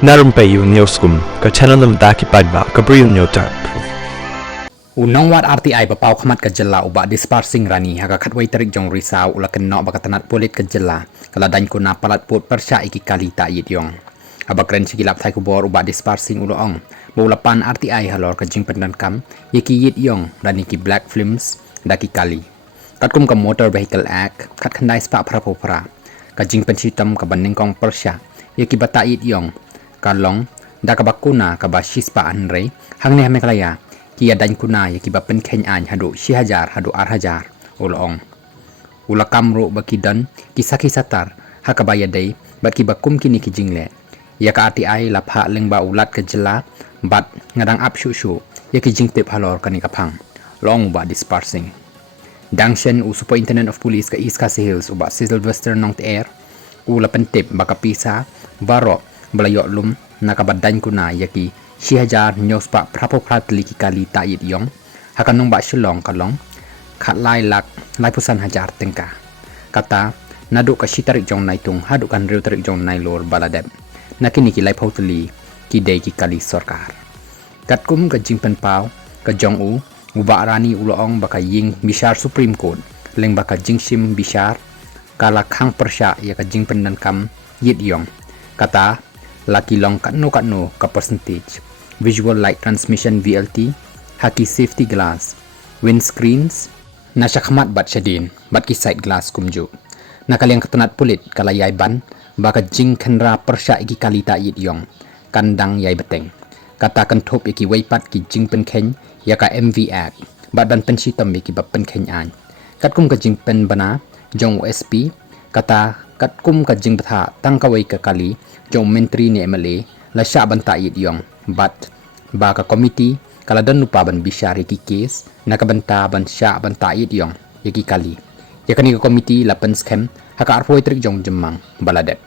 Narum payu nioskum ka chananam daki padba ka briu nyotar. Unang wat RTI bapau khamat ka jela uba dispersing rani haga khatwai tarik jong risau ulakan no bakatanat polit ka jela kala dan kuna palat pot persya iki kali ta yit yong abakren sigilap thai kubor uba dispersing uloong bulapan RTI halor ka jing pendan kam yiki yit yong rani ki black films daki kali katkum ka motor vehicle act khat khandai spa phra phra ka jing pensitam ka banning kong persya yiki bata yit yong kalong da ka bakuna ka basis pa anre hangne hame kalaya kia dan kuna ya kiba pen khen an hadu 1000 hadu 8000 ulong ulakam ro bakidan kisaki satar hakabaya dei bat kiba kum kini ki jingle ya ka RTI lapha lengba ulat ke jela bat ngadang ap shu ya ki jingtip halor kani kapang long ba dispersing dangshen u super internet of police ka East Khasi Hills uba Sylvester nong air ulapen tip baka pisa baro balayok lum nakabadan kuna yaki 1000 nyospa prapo pratli ki kali ta yit yong hakanong ba shulong kalong khat lai lak lai pusan hajar tengka kata naduk ka shitarik jong nai tung haduk kan rew tarik jong nai lor baladep nakini ki lai pautli ki dei ki kali sarkar katkum ka jingpen pau ka jong u uba rani uloong baka ying bishar supreme court leng baka jingshim bishar kala khang persya ya ka jingpen dan kam yit yong kata laki long katno ka percentage visual light transmission VLT haki safety glass windscreens nasyakmat bat syadin bat ki side glass kumju nakaliang ketenat pulit kala yai ban baka jing khenra persya iki kalita yit yong kandang yai beteng kata kentop iki weipat ki jing pen khen yaka MV act bat ban pensi tam iki bap pen khen an katkum ka jing pen bana jong OSP kata katkum ka jing batha tangkawai ka kali jong menteri ni MLA la sya banta yit yong bat baka komiti kala dan lupa ban bishari ki case nakabanta ban sya banta yit yong yaki kali yakani ka komiti la pen scam haka arpoi trik jong jemang baladep